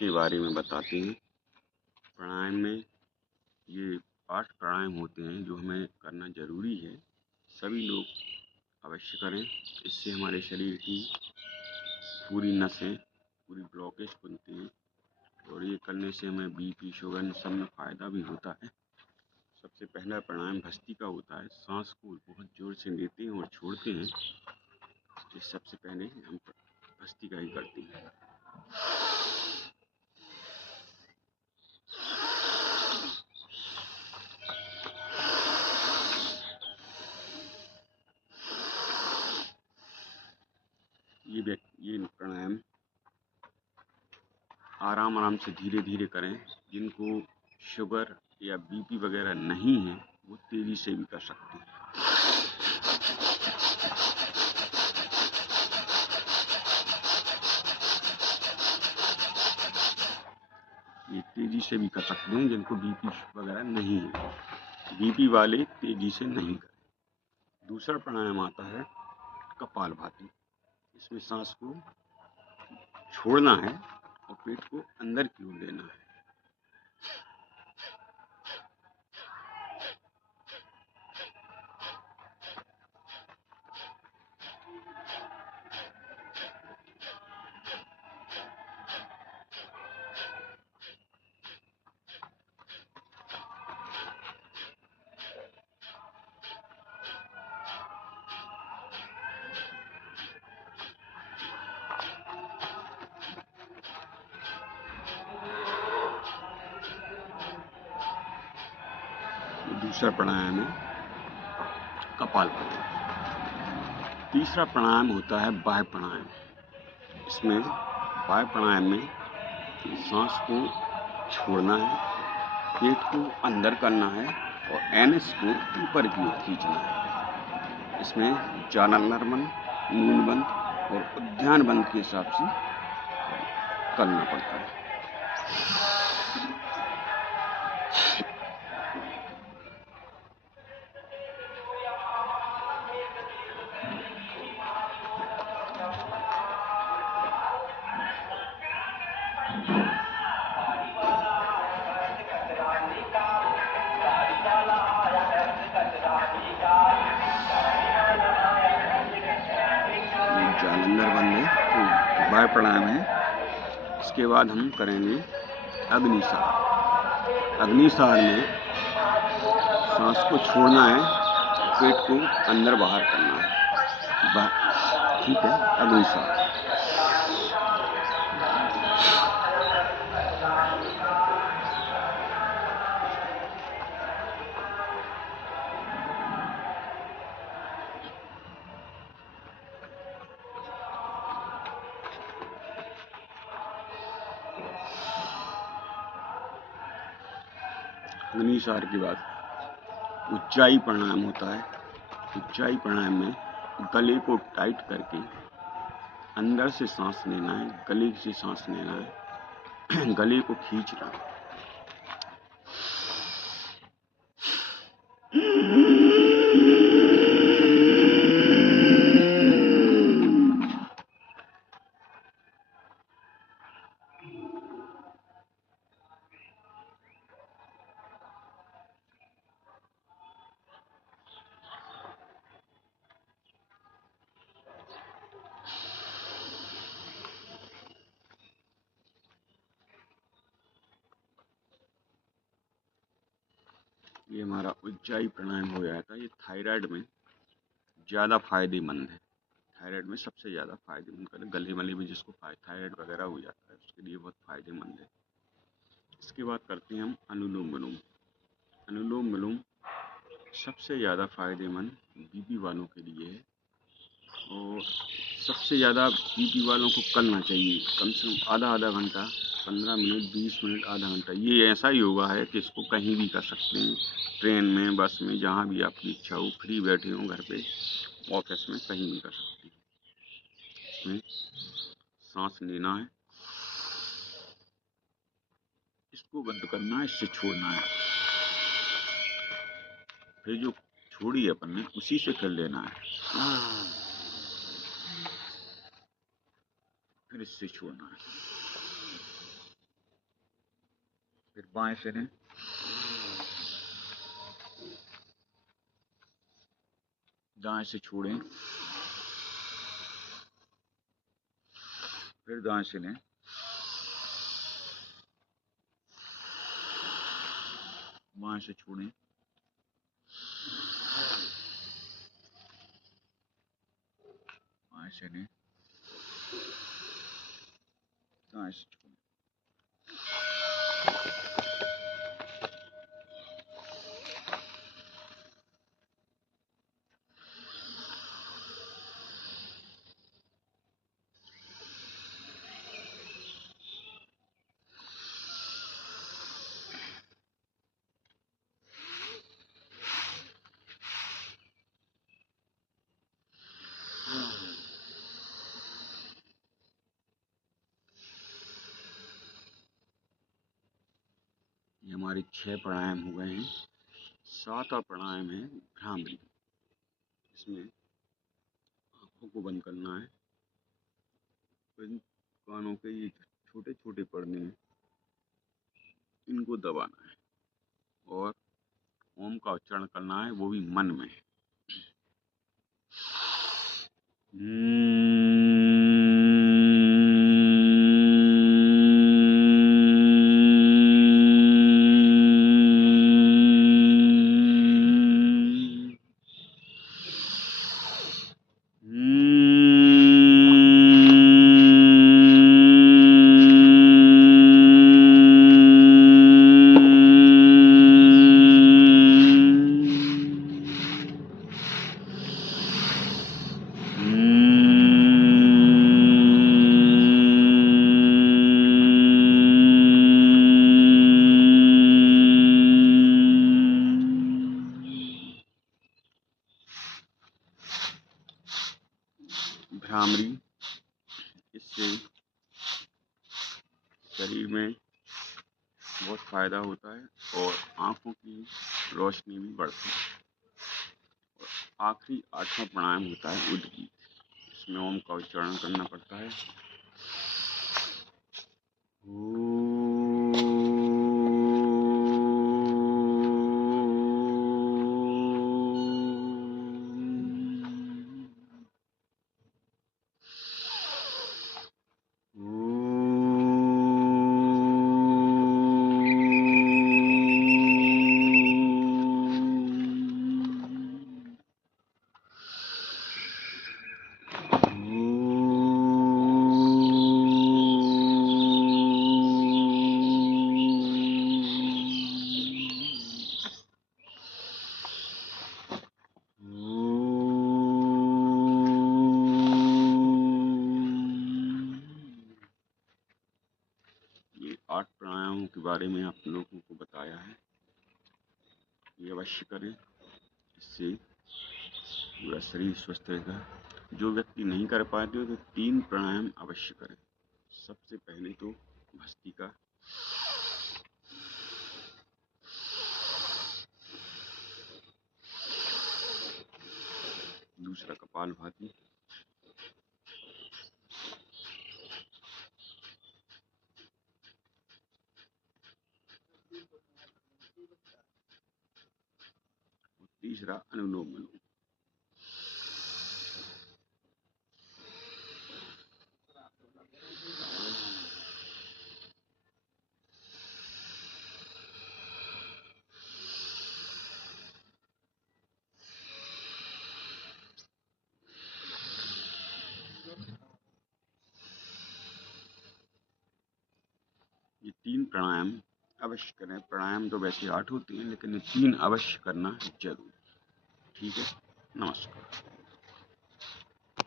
के बारे में बताते हैं। प्राणायाम में ये 8 प्राणायाम होते हैं जो हमें करना ज़रूरी है। सभी लोग अवश्य करें। इससे हमारे शरीर की पूरी नसें पूरी ब्लॉकेज खुलती हैं और ये करने से हमें बीपी शुगर इन सब में फ़ायदा भी होता है। सबसे पहला प्राणायाम भस्त्रिका का होता है। सांस को बहुत जोर से लेते हैं और छोड़ते हैं। तो सबसे पहले हम भस्त्रिका ही करते हैं। ये प्राणायाम आराम से धीरे धीरे करें। जिनको शुगर या बीपी वगैरह नहीं है वो तेजी से भी कर सकते हैं। ये तेजी से भी कर सकते हैं जिनको बीपी वगैरह नहीं है। बीपी वाले तेजी से नहीं करें। दूसरा प्राणायाम आता है कपालभाति। इसमें सांस को छोड़ना है और पेट को अंदर की ओर लेना है। दूसरा प्राणायाम है कपालभाति। तीसरा प्राणायाम होता है बाह्य प्राणायाम। इसमें बाह्य प्राणायाम में सांस को छोड़ना है, पेट को अंदर करना है और एनएस को ऊपर की ओर खींचना है। इसमें जालंधर बंद, मून बंद और उद्यान बंद के हिसाब से करना पड़ता है। जालंधर बंद है तो बाह्य प्राणायाम है। इसके बाद हम करेंगे अग्निसार। अग्निसार में सांस को छोड़ना है, पेट को अंदर बाहर करना है। ठीक है। अग्निसार अग्निसार के बाद उच्चाई प्राणायाम होता है। उच्चाई प्राणायाम में गले को टाइट करके अंदर से सांस लेना है, गले से सांस लेना है, गले को खींचना है। ये हमारा उज्जाई प्राणायाम हो जाता है। ये थायराइड में ज़्यादा फायदेमंद है। थायराइड में सबसे ज़्यादा फायदेमंद है। गले मले में जिसको थायराइड वगैरह हो जाता है उसके लिए बहुत फायदेमंद है। इसके बाद करते हैं हम अनुलोम विलोम। अनुलोम विलोम सबसे ज़्यादा फायदेमंद बीपी वालों के लिए है और सबसे ज़्यादा बीपी वालों को करना चाहिए। कम से कम आधा घंटा, 15 मिनट, 20 मिनट, आधा घंटा। ये ऐसा योगा है कि इसको कहीं भी कर सकते हैं, ट्रेन में, बस में, जहाँ भी आपकी इच्छा हो, फ्री बैठे हो घर पे, ऑफिस में, कहीं भी कर सकते हैं। इसमें सांस लेना है, इसको बंद करना है, इससे छोड़ना है। फिर जो छोड़ी है अपन ने उसी से कर लेना है, फिर इससे छोड़ना है। फिर बाएं से लें, दाएं से छोड़ें, फिर दाएं से लें, बाएं से छोड़ें, बाएं से लें, दाएं से छोड़ें। ये हमारे 6 प्राणायाम हो गए हैं। 7वां प्राणायाम है भ्रामरी। इसमें आंखों को बंद करना है, कानों के ये छोटे छोटे पर्दे हैं, इनको दबाना है और ओम का उच्चारण करना है, वो भी मन में। भ्रामरी, इससे शरीर में बहुत फायदा होता है और आँखों की रोशनी भी बढ़ती है। और आखिरी 8वां प्राणायाम होता है उद्गीत। इसमें ओम का उच्चारण करना पड़ता है। ये 8 प्राणायामों के बारे में आप लोगों को बताया है, ये अवश्य करें। इससे पूरा शरीर स्वस्थ रहेगा। जो व्यक्ति नहीं कर पाते तो 3 प्राणायाम अवश्य करें। सबसे पहले तो भस्त्रिका, दूसरा कपालभाति, तीसरा अनुलोम विलोम। ये 3 प्राणायाम अवश्य करें। प्राणायाम तो वैसे 8 होते हैं, लेकिन ये 3 अवश्य करना जरूर। ठीक है, नमस्कार।